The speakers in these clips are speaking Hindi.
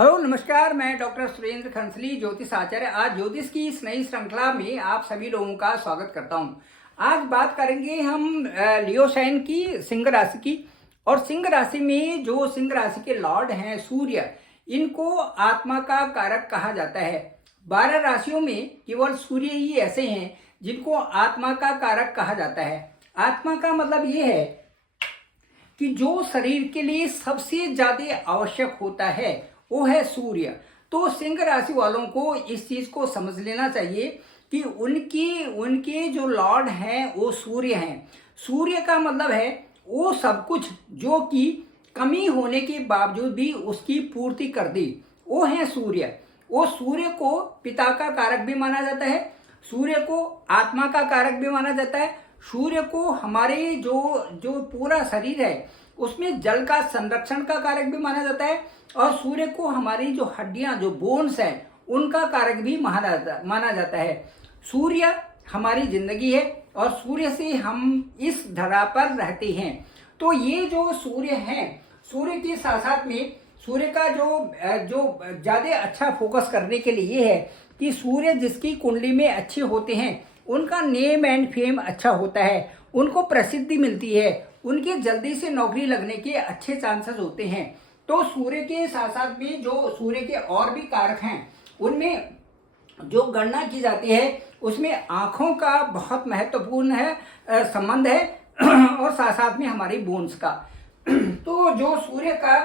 हेलो नमस्कार, मैं डॉक्टर सुरेंद्र खंसली ज्योतिष आचार्य। आज ज्योतिष की इस नई श्रृंखला में आप सभी लोगों का स्वागत करता हूं। आज बात करेंगे हम लियो साइन की, सिंह राशि की। और सिंह राशि में जो सिंह राशि के लॉर्ड हैं सूर्य, इनको आत्मा का कारक कहा जाता है। 12 राशियों में केवल सूर्य ही ऐसे हैं जिनको आत्मा का कारक कहा जाता है। आत्मा का मतलब ये है कि जो शरीर के लिए सबसे ज्यादा आवश्यक होता है वो है सूर्य। तो सिंह राशि वालों को इस चीज को समझ लेना चाहिए कि उनके जो लॉर्ड हैं वो सूर्य हैं। सूर्य का मतलब है वो सब कुछ जो कि कमी होने के बावजूद भी उसकी पूर्ति कर दी, वो है सूर्य। वो सूर्य को पिता का कारक भी माना जाता है, सूर्य को आत्मा का कारक भी माना जाता है, सूर्य को हमारे जो पूरा शरीर है उसमें जल का संरक्षण का कारक भी माना जाता है, और सूर्य को हमारी जो हड्डियां, जो बोन्स हैं, उनका कारक भी माना जाता है। सूर्य हमारी जिंदगी है और सूर्य से हम इस धरा पर रहते हैं। तो ये जो सूर्य हैं, सूर्य के साथ साथ में सूर्य का जो ज्यादा अच्छा फोकस करने के लिए ये है कि सूर्य जिसकी कुंडली में अच्छे होते हैं उनका नेम एंड फेम अच्छा होता है, उनको प्रसिद्धि मिलती है, उनके जल्दी से नौकरी लगने के अच्छे चांसेस होते हैं। तो सूर्य के साथ साथ में जो सूर्य के और भी कारक हैं उनमें जो गणना की जाती है उसमें आंखों का बहुत महत्वपूर्ण है संबंध है और साथ साथ में हमारी बोन्स का। तो जो सूर्य का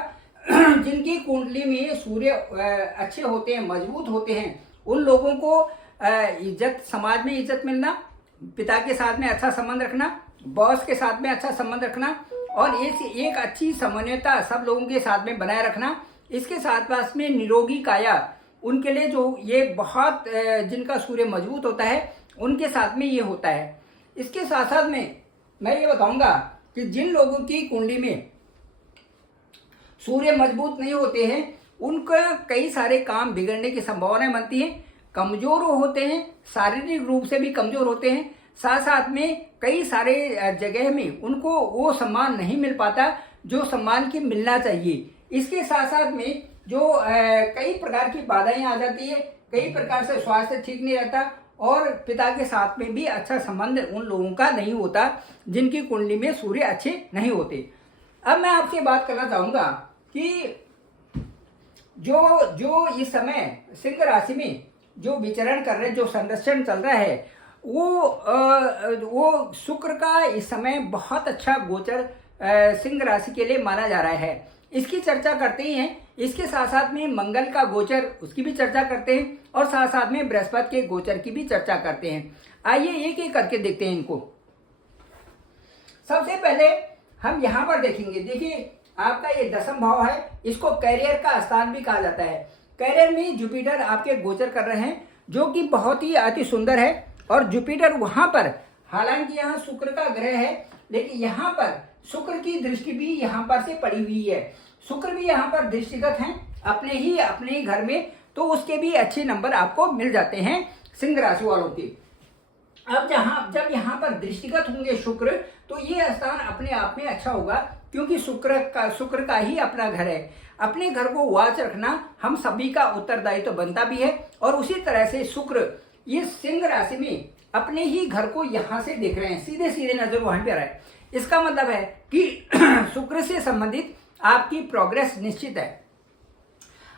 जिनकी कुंडली में सूर्य अच्छे होते हैं, मजबूत होते हैं, उन लोगों को इज्जत, समाज में इज्जत मिलना, पिता के साथ में अच्छा संबंध रखना, बॉस के साथ में अच्छा संबंध रखना और एक अच्छी समन्वयता सब लोगों के साथ में बनाए रखना। इसके साथ साथ में निरोगी काया, उनके लिए जो ये बहुत जिनका सूर्य मजबूत होता है उनके साथ में ये होता है। इसके साथ साथ में मैं ये बताऊंगा कि जिन लोगों की कुंडली में सूर्य मजबूत नहीं होते हैं उनका कई सारे काम बिगड़ने की संभावनाएं बनती है, कमजोर होते हैं, शारीरिक रूप से भी कमजोर होते हैं, साथ साथ में कई सारे जगह में उनको वो सम्मान नहीं मिल पाता जो सम्मान की मिलना चाहिए। इसके साथ साथ में जो कई प्रकार की बाधाएं आ जाती है, कई प्रकार से स्वास्थ्य ठीक नहीं रहता और पिता के साथ में भी अच्छा संबंध उन लोगों का नहीं होता जिनकी कुंडली में सूर्य अच्छे नहीं होते। अब मैं आपसे बात करना चाहूंगा कि जो इस समय सिंह राशि में जो विचरण कर रहे हैं, जो संरक्षण चल रहा है, वो शुक्र का इस समय बहुत अच्छा गोचर सिंह राशि के लिए माना जा रहा है। इसकी चर्चा करते ही हैं। इसके साथ साथ में मंगल का गोचर, उसकी भी चर्चा करते हैं और साथ साथ में बृहस्पति के गोचर की भी चर्चा करते हैं। आइए एक एक करके देखते हैं इनको। सबसे पहले हम यहाँ पर देखेंगे। देखिए आपका ये 10वां भाव है, इसको कैरियर का स्थान भी कहा जाता है। कैरियर में जुपिटर आपके गोचर कर रहे हैं जो कि बहुत ही अति सुंदर है। और जुपिटर वहां पर, हालांकि यहाँ शुक्र का ग्रह है, लेकिन यहाँ पर शुक्र की दृष्टि भी यहाँ पर से पड़ी हुई है। शुक्र भी यहाँ पर दृष्टिगत हैं अपने ही घर में, तो उसके भी अच्छे नंबर आपको मिल जाते हैं सिंह राशि वालों के। अब जब यहाँ पर दृष्टिगत होंगे शुक्र, तो ये स्थान अपने आप में अच्छा होगा क्योंकि शुक्र का ही अपना घर है। अपने घर को वाच रखना हम सभी का उत्तरदायित्व बनता भी है। और उसी तरह से शुक्र ये सिंह राशि में अपने ही घर को यहां से देख रहे हैं, सीधे सीधे नजर वहां पर आ रहा है। इसका मतलब है कि शुक्र से संबंधित आपकी प्रोग्रेस निश्चित है।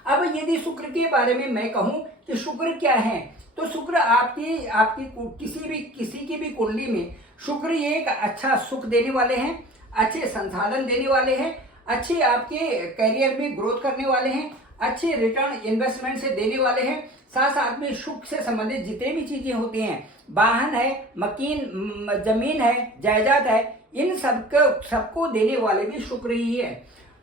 अब यदि शुक्र के बारे में मैं कहूं कि शुक्र क्या है, तो शुक्र आपकी किसी की भी कुंडली में शुक्र ये एक अच्छा सुख देने वाले हैं, अच्छे संसाधन देने वाले हैं, अच्छे आपके करियर में ग्रोथ करने वाले हैं, अच्छे रिटर्न इन्वेस्टमेंट से देने वाले हैं। साथ साथ में सुख से संबंधित जितने भी चीजें होती हैं, वाहन है, मकीन, जमीन है, जायदाद है, इन सबको देने वाले भी शुक्र ही है।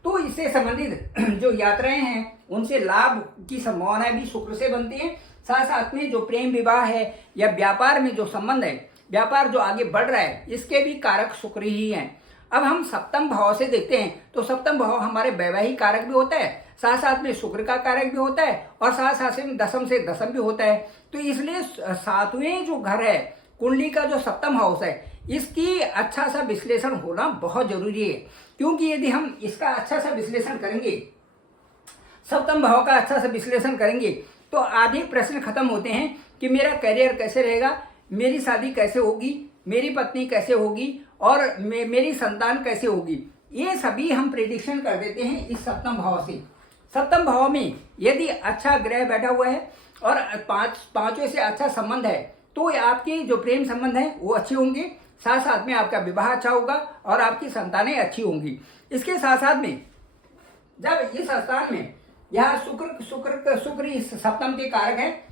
तो इससे संबंधित जो यात्राएं हैं उनसे लाभ की संभावनाएं भी शुक्र से बनती हैं। साथ साथ में जो प्रेम विवाह है या व्यापार में जो संबंध है, व्यापार जो आगे बढ़ रहा है, इसके भी कारक शुक्र ही हैं। अब हम सप्तम भाव से देखते हैं तो सप्तम भाव हमारे वैवाहिक कारक भी होता है, साथ साथ में शुक्र का कारक भी होता है और साथ साथ में दशम से दशम भी होता है। तो इसलिए 7वें जो घर है कुंडली का, जो सप्तम हाउस है, इसकी अच्छा सा विश्लेषण होना बहुत जरूरी है। क्योंकि यदि हम इसका अच्छा सा विश्लेषण करेंगे सप्तम भाव का अच्छा से विश्लेषण करेंगे तो आधे प्रश्न खत्म होते हैं कि मेरा करियर कैसे रहेगा, मेरी शादी कैसे होगी, मेरी पत्नी कैसे होगी और मेरी संतान कैसे होगी। ये सभी हम प्रेडिक्शन कर देते हैं इस सप्तम भाव से। सप्तम भाव में यदि अच्छा ग्रह बैठा हुआ है और पांचवें से अच्छा संबंध है तो आपके जो प्रेम संबंध है वो अच्छे होंगे, साथ साथ में आपका विवाह अच्छा होगा और आपकी संतानें अच्छी होंगी। इसके साथ साथ में जब इस स्थान में यहाँ शुक्र इस सप्तम के कारक है,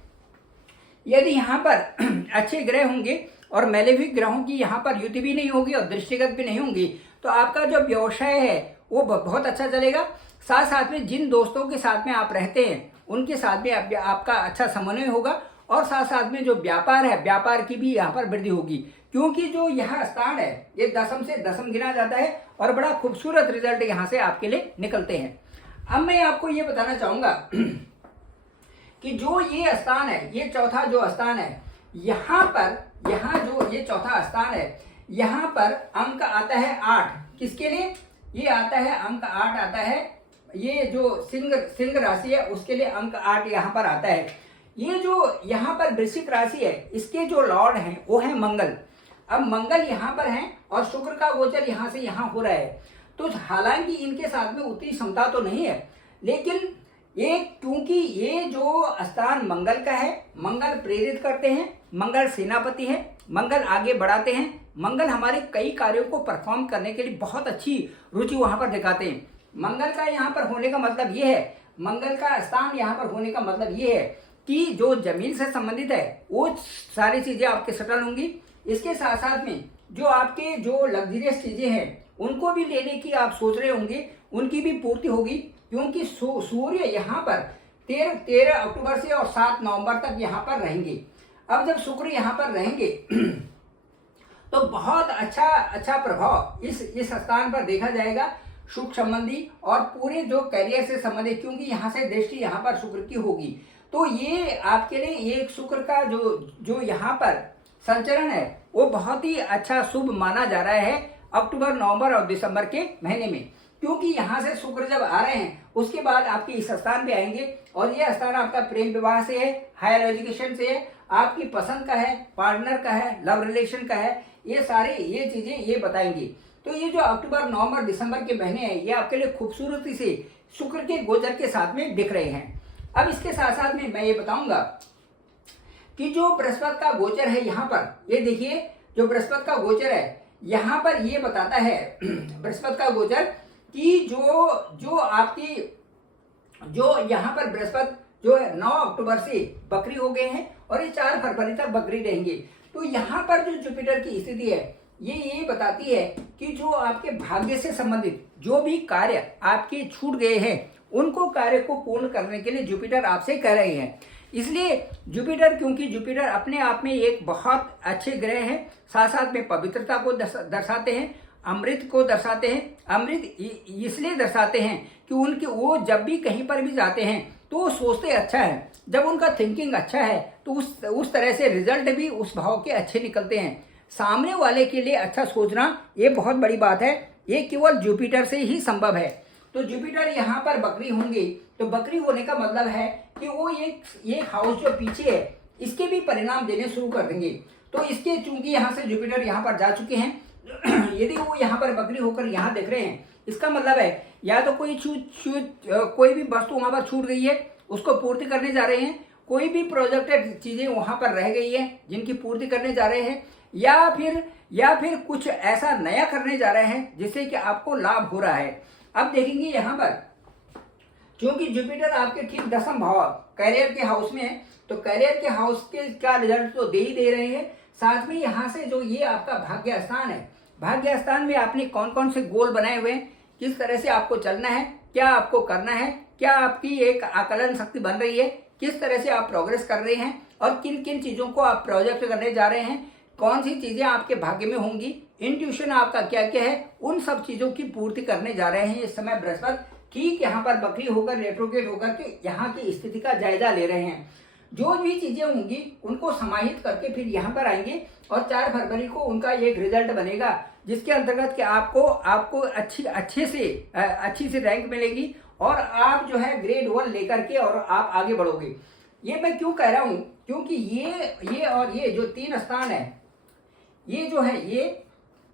यदि यहाँ पर अच्छे ग्रह होंगे और मैलेफिक ग्रहों की यहाँ पर युति भी नहीं होगी और दृष्टिगत भी नहीं होंगी तो आपका जो व्यवसाय है वो बहुत अच्छा चलेगा। साथ साथ में जिन दोस्तों के साथ में आप रहते हैं उनके साथ में आपका अच्छा समन्वय होगा और साथ साथ में जो व्यापार है व्यापार की भी यहाँ पर वृद्धि होगी, क्योंकि जो यह स्थान है ये दशम से दशम गिना जाता है और बड़ा खूबसूरत रिजल्ट यहाँ से आपके लिए निकलते हैं। अब मैं आपको ये बताना चाहूंगा कि जो ये स्थान है, ये चौथा जो स्थान है, यहाँ जो ये चौथा स्थान है यहाँ पर अंक आता है 8। किसके लिए ये आता है? अंक 8 आता है। ये जो सिंह राशि है उसके लिए अंक 8 यहाँ पर आता है। ये जो यहाँ पर वृश्चिक राशि है इसके जो लॉर्ड हैं वो है मंगल। अब मंगल यहाँ पर है और शुक्र का गोचर यहाँ से यहाँ हो रहा है, तो हालांकि इनके साथ में उतनी क्षमता तो नहीं है, लेकिन ये क्योंकि ये जो स्थान मंगल का है, मंगल प्रेरित करते हैं, मंगल सेनापति है, मंगल आगे बढ़ाते हैं, मंगल हमारे कई कार्यों को परफॉर्म करने के लिए बहुत अच्छी रुचि वहां पर दिखाते हैं। मंगल का यहाँ पर होने का मतलब ये है, मंगल का स्थान यहाँ पर होने का मतलब ये है कि जो जमीन से संबंधित है वो सारी चीजें आपके सेटल होंगी। इसके साथ साथ में जो आपके जो लग्जरियस चीजें हैं उनको भी लेने की आप सोच रहे होंगे, उनकी भी पूर्ति होगी, क्योंकि सूर्य यहाँ पर 13 अक्टूबर से और 7 नवंबर तक यहाँ पर रहेंगे। अब जब शुक्र यहाँ पर रहेंगे तो बहुत अच्छा प्रभाव इस स्थान पर देखा जाएगा सुख संबंधी और पूरे जो करियर से संबंधित, क्योंकि यहाँ से दृष्टि यहाँ पर शुक्र की होगी। तो ये आपके लिए एक शुक्र का जो यहाँ पर संचरण है वो बहुत ही अच्छा शुभ माना जा रहा है अक्टूबर, नवंबर और दिसंबर के महीने में, क्योंकि यहाँ से शुक्र जब आ रहे हैं उसके बाद आपके इस स्थान पे आएंगे और ये स्थान आपका प्रेम विवाह से है, हायर एजुकेशन से है, आपकी पसंद का है, पार्टनर का है, लव रिलेशन का है, ये सारे ये चीजें ये बताएंगी। तो ये जो अक्टूबर, नवंबर, दिसंबर के महीने हैं ये आपके लिए खूबसूरती से शुक्र के गोचर के साथ में दिख रहे हैं। अब इसके साथ साथ में मैं ये बताऊंगा कि जो बृहस्पति का गोचर है यहाँ पर, ये देखिए जो बृहस्पति का गोचर है यहाँ पर ये बताता है बृहस्पति का गोचर कि जो आपकी जो यहाँ पर बृहस्पति जो है 9 अक्टूबर से बकरी हो गए हैं और ये 4 फरवरी तक बकरी रहेंगे। तो यहाँ पर जो जुपिटर की स्थिति है ये बताती है कि जो आपके भाग्य से संबंधित जो भी कार्य आपके छूट गए हैं उनको कार्य को पूर्ण करने के लिए जुपिटर आपसे कह रहे हैं। इसलिए जुपिटर, क्योंकि जुपिटर अपने आप में एक बहुत अच्छे ग्रह है, साथ साथ में पवित्रता को दर्शाते हैं, अमृत को दर्शाते हैं। अमृत इसलिए दर्शाते हैं कि उनके वो जब भी कहीं पर भी जाते हैं तो वो सोचते अच्छा है, जब उनका थिंकिंग अच्छा है तो उस तरह से रिजल्ट भी उस भाव के अच्छे निकलते हैं। सामने वाले के लिए अच्छा सोचना ये बहुत बड़ी बात है, ये केवल जुपिटर से ही संभव है। तो जुपिटर यहाँ पर बकरी होंगे, तो बकरी होने का मतलब है कि वो ये हाउस जो पीछे है इसके भी परिणाम देने शुरू कर देंगे। तो इसके चूंकि यहाँ से जुपिटर यहाँ पर जा चुके हैं यदि वो यहाँ पर बकरी होकर यहाँ देख रहे हैं, इसका मतलब है या तो कोई कोई भी वस्तु वहाँ पर छूट गई है उसको पूर्ति करने जा रहे हैं, कोई भी प्रोजेक्टेड चीजें वहाँ पर रह गई है जिनकी पूर्ति करने जा रहे हैं, या फिर कुछ ऐसा नया करने जा रहे हैं जिससे कि आपको लाभ हो रहा है। अब देखेंगे यहाँ पर क्योंकि जुपिटर आपके ठीक 10वें भाव कैरियर के हाउस में है, तो कैरियर के हाउस के का रिजल्ट तो दे ही दे रहे हैं। साथ में यहाँ से जो ये आपका भाग्य स्थान है, भाग्य स्थान में आपने कौन कौन से गोल बनाए हुए हैं, किस तरह से आपको चलना है, क्या आपको करना है, क्या आपकी एक आकलन शक्ति बन रही है, किस तरह से आप प्रोग्रेस कर रहे हैं और किन किन चीज़ों को आप प्रोजेक्ट करने जा रहे हैं, कौन सी चीज़ें आपके भाग्य में होंगी, इंट्यूशन आपका क्या क्या है, उन सब चीज़ों की पूर्ति करने जा रहे हैं इस समय बृहस्पति ठीक यहाँ पर बकरी होकर रेट्रोगेट होकर के यहाँ की स्थिति का जायजा ले रहे हैं। जो भी चीजें होंगी उनको समाहित करके फिर यहाँ पर आएंगे और 4 फरवरी को उनका एक रिजल्ट बनेगा जिसके अंतर्गत कि आपको अच्छी सी रैंक मिलेगी और आप जो है ग्रेड 1 लेकर के और आप आगे बढ़ोगे। ये मैं क्यों कह रहा हूं, क्योंकि ये और ये जो 3 स्थान है, ये जो है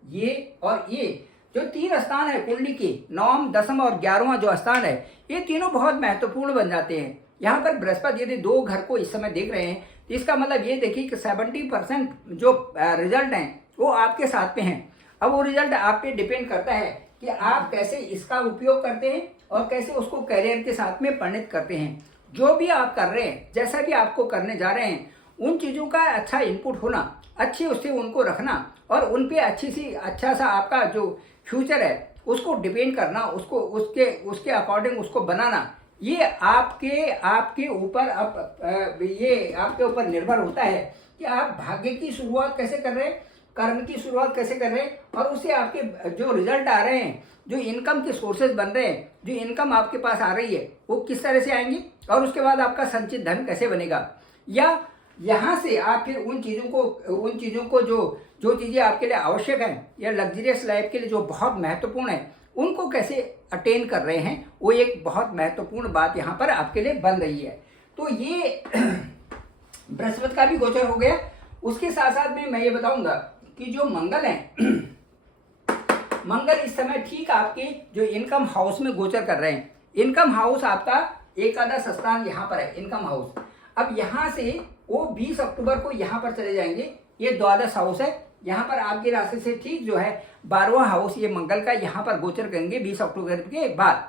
ये और ये जो 3 स्थान है कुंडली के, 9, 10 और 11वां जो स्थान है, ये तीनों बहुत महत्वपूर्ण बन जाते हैं। यहाँ पर बृहस्पति यदि 2 घर को इस समय देख रहे हैं तो इसका मतलब ये देखिए कि 70% जो रिजल्ट हैं वो आपके साथ में हैं। अब वो रिजल्ट आप पे डिपेंड करता है कि आप कैसे इसका उपयोग करते हैं और कैसे उसको करियर के साथ में परिणित करते हैं। जो भी आप कर रहे हैं, जैसा भी आपको करने जा रहे हैं, उन चीज़ों का अच्छा इनपुट होना, अच्छे उससे उनको रखना और उन पे अच्छा सा आपका जो फ्यूचर है उसको डिपेंड करना, उसको उसके अकॉर्डिंग उसको बनाना, ये आपके ऊपर ये आपके ऊपर निर्भर होता है कि आप भाग्य की शुरुआत कैसे कर रहे हैं, कर्म की शुरुआत कैसे कर रहे हैं और उससे आपके जो रिजल्ट आ रहे हैं, जो इनकम के सोर्सेज बन रहे हैं, जो इनकम आपके पास आ रही है वो किस तरह से आएंगी और उसके बाद आपका संचित धन कैसे बनेगा, या यहाँ से आप फिर उन चीज़ों को जो चीज़ें आपके लिए आवश्यक हैं या लग्जरियस लाइफ के लिए जो बहुत महत्वपूर्ण है उनको कैसे अटेन कर रहे हैं, वो एक बहुत महत्वपूर्ण बात यहाँ पर आपके लिए बन रही है। तो ये बृहस्पति का भी गोचर हो गया। उसके साथ साथ में मैं ये बताऊंगा कि जो मंगल है मंगल इस समय ठीक आपके जो इनकम हाउस में गोचर कर रहे हैं। इनकम हाउस आपका एकादश स्थान यहाँ पर है, इनकम हाउस। अब यहाँ से वो 20 अक्टूबर को यहाँ पर चले जाएंगे, ये द्वादश हाउस है। यहाँ पर आपकी राशि से ठीक जो है 12वां हाउस ये मंगल का यहाँ पर गोचर करेंगे 20 अक्टूबर के बाद।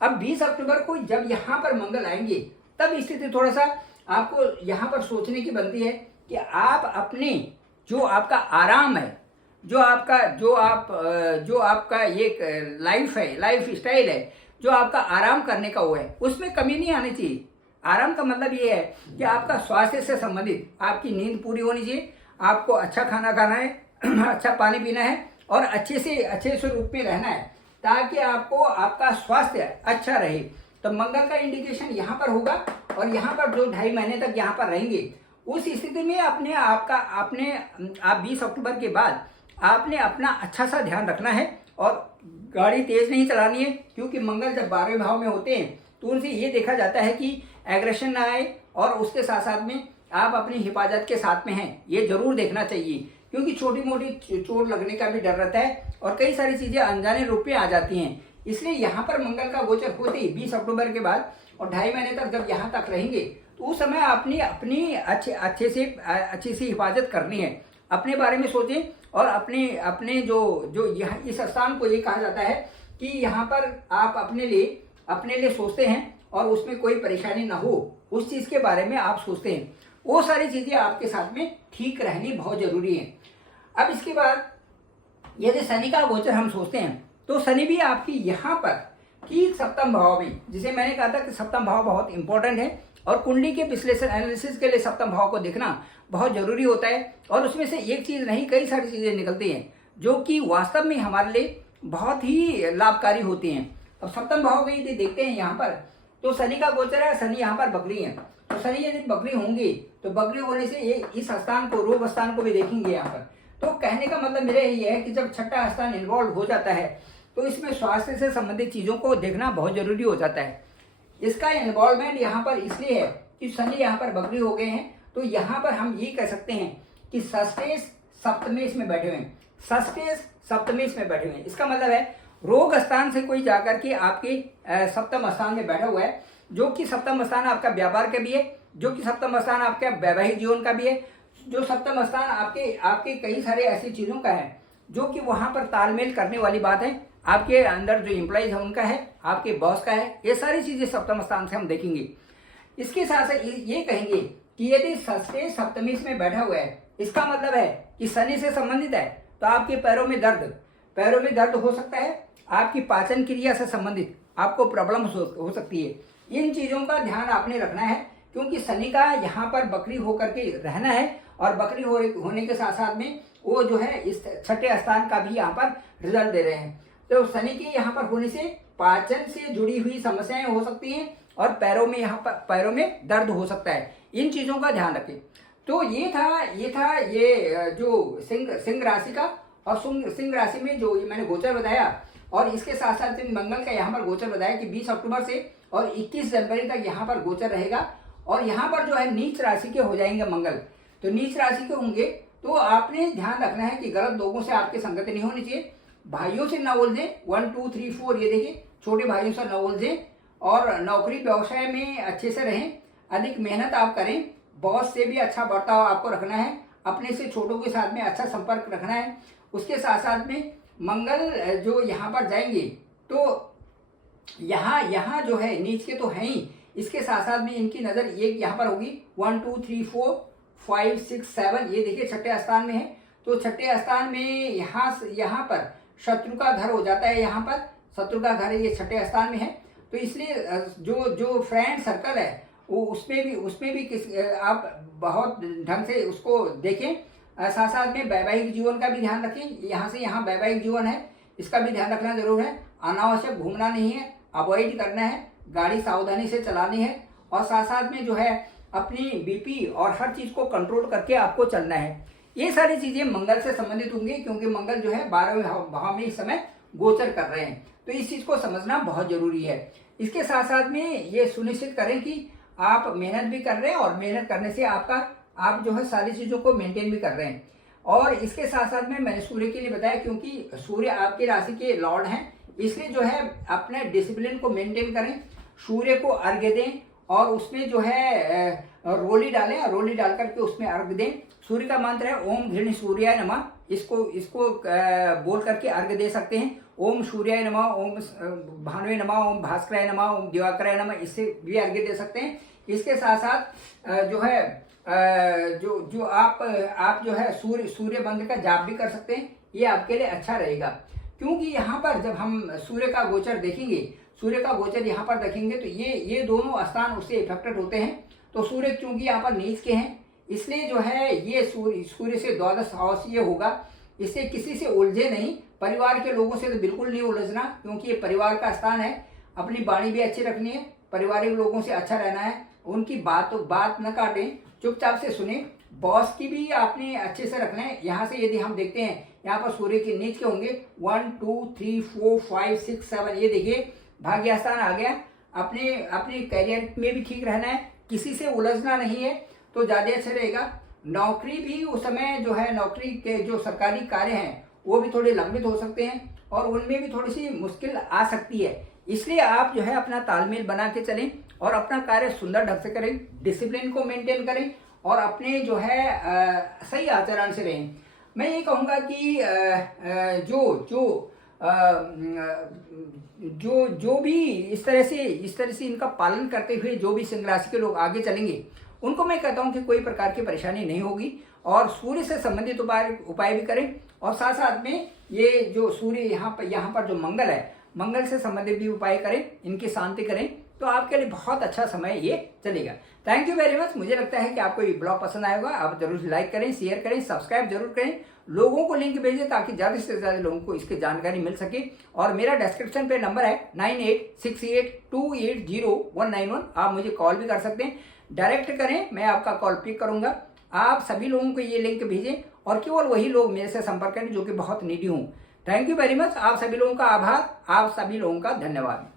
अब 20 अक्टूबर को जब यहाँ पर मंगल आएंगे तब स्थिति थोड़ा सा आपको यहाँ पर सोचने की बनती है कि आप अपने जो आपका आराम है, जो आपका एक लाइफ है, लाइफ स्टाइल है, जो आपका आराम करने का वो है, उसमें कमी नहीं आनी चाहिए। आराम का मतलब ये है कि आपका स्वास्थ्य से संबंधित आपकी नींद पूरी होनी चाहिए, आपको अच्छा खाना खाना है, अच्छा पानी पीना है और अच्छे से रूप में रहना है ताकि आपका स्वास्थ्य अच्छा रहे। तो मंगल का इंडिकेशन यहाँ पर होगा और यहाँ पर जो 2.5 महीने तक यहाँ पर रहेंगे, उस स्थिति में आप 20 अक्टूबर के बाद आपने अपना अच्छा सा ध्यान रखना है और गाड़ी तेज नहीं चलानी है, क्योंकि मंगल जब 12वें भाव में होते हैं तो उनसे ये देखा जाता है कि एग्रेशन ना आए और उसके साथ साथ में आप अपनी हिफाजत के साथ में हैं, ये जरूर देखना चाहिए, क्योंकि छोटी मोटी चोट लगने का भी डर रहता है और कई सारी चीज़ें अनजाने रूप में आ जाती हैं। इसलिए यहाँ पर मंगल का गोचर होते ही 20 अक्टूबर के बाद और 2.5 महीने तक जब यहाँ तक रहेंगे तो उस समय अपनी अच्छे से हिफाजत करनी है। अपने बारे में सोचें और अपने जो यहाँ इस स्थान को ये कहा जाता है कि यहाँ पर आप अपने लिए सोचते हैं और उसमें कोई परेशानी ना हो, उस चीज़ के बारे में आप सोचते हैं। वो सारी चीज़ें आपके साथ में ठीक रहनी बहुत ज़रूरी है। अब इसके बाद यदि शनि का गोचर हम सोचते हैं तो शनि भी आपकी यहाँ पर ठीक 7वें भाव में, जिसे मैंने कहा था कि 7वां भाव बहुत इंपॉर्टेंट है और कुंडली के विश्लेषण एनालिसिस के लिए 7वें भाव को देखना बहुत ज़रूरी होता है। और उसमें से एक चीज़ नहीं, कई सारी चीज़ें निकलती हैं जो कि वास्तव में हमारे लिए बहुत ही लाभकारी होती हैं। अब 7वें भाव को यदि देखते हैं यहाँ पर तो शनि का गोचर है, शनि यहाँ पर बकरी है। तो शनि यदि बकरी होंगी तो बकरी होने से ये इस स्थान को, रोग स्थान को भी देखेंगे यहाँ पर। तो कहने का मतलब मेरा यही है कि जब 6ठा स्थान इन्वॉल्व हो जाता है तो इसमें स्वास्थ्य से संबंधित चीज़ों को देखना बहुत जरूरी हो जाता है। इसका इन्वॉल्वमेंट यहाँ पर इसलिए है कि शनि यहाँ पर बकरी हो गए हैं, तो यहाँ पर हम ये कह सकते हैं कि षष्ठेश सप्तमेश में बैठे हुए हैं, षष्ठेश सप्तमेश में बैठे हुए हैं। इसका मतलब है रोग स्थान से कोई जाकर के आपके 7वें स्थान में बैठा हुआ है, जो कि 7वां स्थान आपका व्यापार का भी है, जो कि 7वां स्थान आपका वैवाहिक जीवन का भी है, जो 7वां स्थान आपके कई सारे ऐसी चीज़ों का है जो कि वहाँ पर तालमेल करने वाली बात है। आपके अंदर जो एम्प्लॉइज है उनका है, आपके बॉस का है, ये सारी चीज़ें 7वें स्थान से हम देखेंगे। इसके साथ साथ ये कहेंगे कि यदि षष्ठेश सप्तमेश में बैठा हुआ है, इसका मतलब है कि शनि से संबंधित है, तो आपके पैरों में दर्द हो सकता है, आपकी पाचन क्रिया से संबंधित आपको प्रॉब्लम हो सकती है। इन चीज़ों का ध्यान आपने रखना है, क्योंकि शनि का यहाँ पर बकरी होकर के रहना है और बकरी होने के साथ साथ में वो जो है इस 6ठे स्थान का भी यहाँ पर रिजल्ट दे रहे हैं। तो शनि के यहाँ पर होने से पाचन से जुड़ी हुई समस्याएं हो सकती हैं और पैरों में दर्द हो सकता है। इन चीज़ों का ध्यान रखें। तो ये था जो सिंह राशि का। और सिंह राशि में जो मैंने गोचर बताया और इसके साथ साथ मंगल का यहाँ पर गोचर बताया कि 20 अक्टूबर से और 21 जनवरी तक यहाँ पर गोचर रहेगा। और यहाँ पर जो है नीच राशि के हो जाएंगे मंगल, तो नीच राशि के होंगे तो आपने ध्यान रखना है कि गलत लोगों से आपकी संगति नहीं होनी चाहिए। भाइयों से न उलझे, 1 2 3 4 ये देखिए, छोटे भाइयों से न उलझे। और नौकरी व्यवसाय में अच्छे से रहें, अधिक मेहनत आप करें, बॉस से भी अच्छा बर्ताव आपको रखना है, अपने से छोटों के साथ में अच्छा संपर्क रखना है। उसके साथ साथ में मंगल जो यहाँ पर जाएंगे तो यहाँ जो है नीच के तो हैं ही, इसके साथ साथ में इनकी नज़र एक यहाँ पर होगी 1 2 3 4 5 6 7, ये देखिए छठे स्थान में है। तो छठे स्थान में यहाँ पर शत्रु का घर हो जाता है, यहाँ पर शत्रु का घर ये छठे स्थान में है। तो इसलिए जो फ्रेंड सर्कल है वो उसमें भी आप बहुत ढंग से उसको देखें। साथ साथ में वैवाहिक जीवन का भी ध्यान रखें, यहाँ से यहाँ वैवाहिक जीवन है, इसका भी ध्यान रखना जरूर है। अनावश्यक घूमना नहीं है, अवॉइड करना है, गाड़ी सावधानी से चलानी है। और साथ साथ में जो है अपनी बीपी और हर चीज़ को कंट्रोल करके आपको चलना है। ये सारी चीज़ें मंगल से संबंधित होंगी, क्योंकि मंगल जो है 12वें भाव में इस समय गोचर कर रहे हैं, तो इस चीज़ को समझना बहुत जरूरी है। इसके साथ साथ में ये सुनिश्चित करें कि आप मेहनत भी कर रहे हैं और मेहनत करने से आप जो है सारी चीज़ों को मेंटेन भी कर रहे हैं। और इसके साथ साथ में मैंने सूर्य के लिए बताया, क्योंकि सूर्य आपकी राशि के लॉर्ड हैं, इसलिए जो है अपने डिसिप्लिन को मेंटेन करें, सूर्य को अर्घ्य दें और उसमें जो है रोली डालें, रोली डाल करके उसमें अर्घ्य दें। सूर्य का मंत्र है ओम घृण सूर्याय नमः, इसको बोल करके अर्घ्य दे सकते हैं। ओम सूर्याय नमः, ओम भानुवे नमः, ओम भास्कराय नमः, ओम दिवाकराय नमः, इससे भी अर्घ्य दे सकते हैं। इसके साथ साथ जो है जो आप जो है सूर्य मंत्र का जाप भी कर सकते हैं, ये आपके लिए अच्छा रहेगा। क्योंकि यहाँ पर जब हम सूर्य का गोचर देखेंगे, सूर्य का गोचर यहाँ पर देखेंगे तो ये दोनों स्थान उससे इफेक्टेड होते हैं। तो सूर्य चूंकि यहाँ पर नीच के हैं, इसलिए जो है ये सूर्य से द्वादश हाउस ये होगा, इससे किसी से उलझे नहीं, परिवार के लोगों से तो बिल्कुल नहीं उलझना, क्योंकि ये परिवार का स्थान है। अपनी वाणी भी अच्छी रखनी है, पारिवारिक लोगों से अच्छा रहना है, उनकी बात न काटें, चुपचाप से सुने। बॉस की भी आपने अच्छे से रखना है। यहाँ से यदि हम देखते हैं, यहाँ पर सूर्य के नीच के होंगे 1 2 3 4 5 6 7, ये देखिए भाग्य स्थान आ गया। अपने करियर में भी ठीक रहना है, किसी से उलझना नहीं है, तो ज़्यादा अच्छा रहेगा। नौकरी भी उस समय जो है, नौकरी के जो सरकारी कार्य हैं वो भी थोड़े लंबित हो सकते हैं और उनमें भी थोड़ी सी मुश्किल आ सकती है। इसलिए आप जो है अपना तालमेल बना के चलें और अपना कार्य सुंदर ढंग से करें, डिसिप्लिन को मेंटेन करें और अपने जो है सही आचरण से रहें। मैं ये कहूँगा कि जो भी इस तरह से इनका पालन करते हुए जो भी सिंह राशि के लोग आगे चलेंगे, उनको मैं कहता हूँ कि कोई प्रकार की परेशानी नहीं होगी। और सूर्य से संबंधित उपाय भी करें। और साथ साथ में ये जो सूर्य यहाँ पर जो मंगल है, मंगल से संबंधित भी उपाय करें, इनकी शांति करें, तो आपके लिए बहुत अच्छा समय ये चलेगा। Thank you very much. मुझे लगता है कि आपको ये ब्लॉग पसंद आएगा। आप जरूर लाइक करें, शेयर करें, सब्सक्राइब जरूर करें, लोगों को लिंक भेजें ताकि ज़्यादा से ज़्यादा लोगों को इसकी जानकारी मिल सके। और मेरा डिस्क्रिप्शन पे नंबर है 9868280191। आप मुझे कॉल भी कर सकते हैं, डायरेक्ट करें, मैं आपका कॉल पिक करूँगा। आप सभी लोगों को ये लिंक भेजें और केवल वही लोग मेरे से संपर्क करें जो कि बहुत नीडी हों। Thank you very much. आप सभी लोगों का आभार, आप सभी लोगों का धन्यवाद।